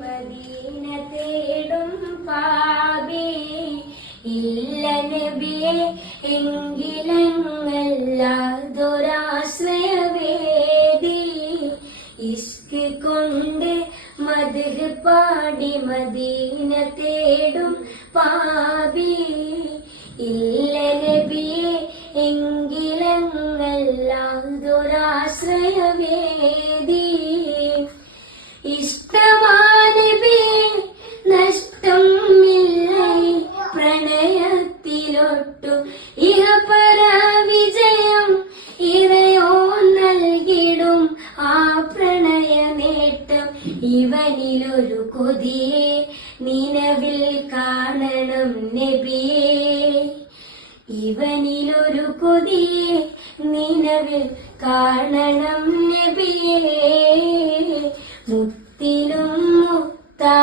Medina തേടും പാപി ഇല്ല നബിയെ എങ്കിലങ്ങല്ലാതൊരാശ്രയവേദി ഇഷ്ക് കൊണ്ട് മദ്ഹ് പാടി മദീന തേടും പാപി ഇല്ല നബിയെ എങ്കിലങ്ങല്ലാതൊരാശ്രയവേദി ഇഷ്ടമാനബിയെ നഷ്ടം ഇല്ല പ്രണയത്തിലൊട്ടു ഇഹപര വിജയം ഇറയോ നൽകിടും ആ പ്രണയ നേട്ടം ഇവനിലൊരു കൊതിയെ നിലവിൽ കാണണം നബിയേ ഇവനിലൊരു കൊതിയെ നിലവിൽ കാണണം നബിയേ മുത്തിലും മുത്താ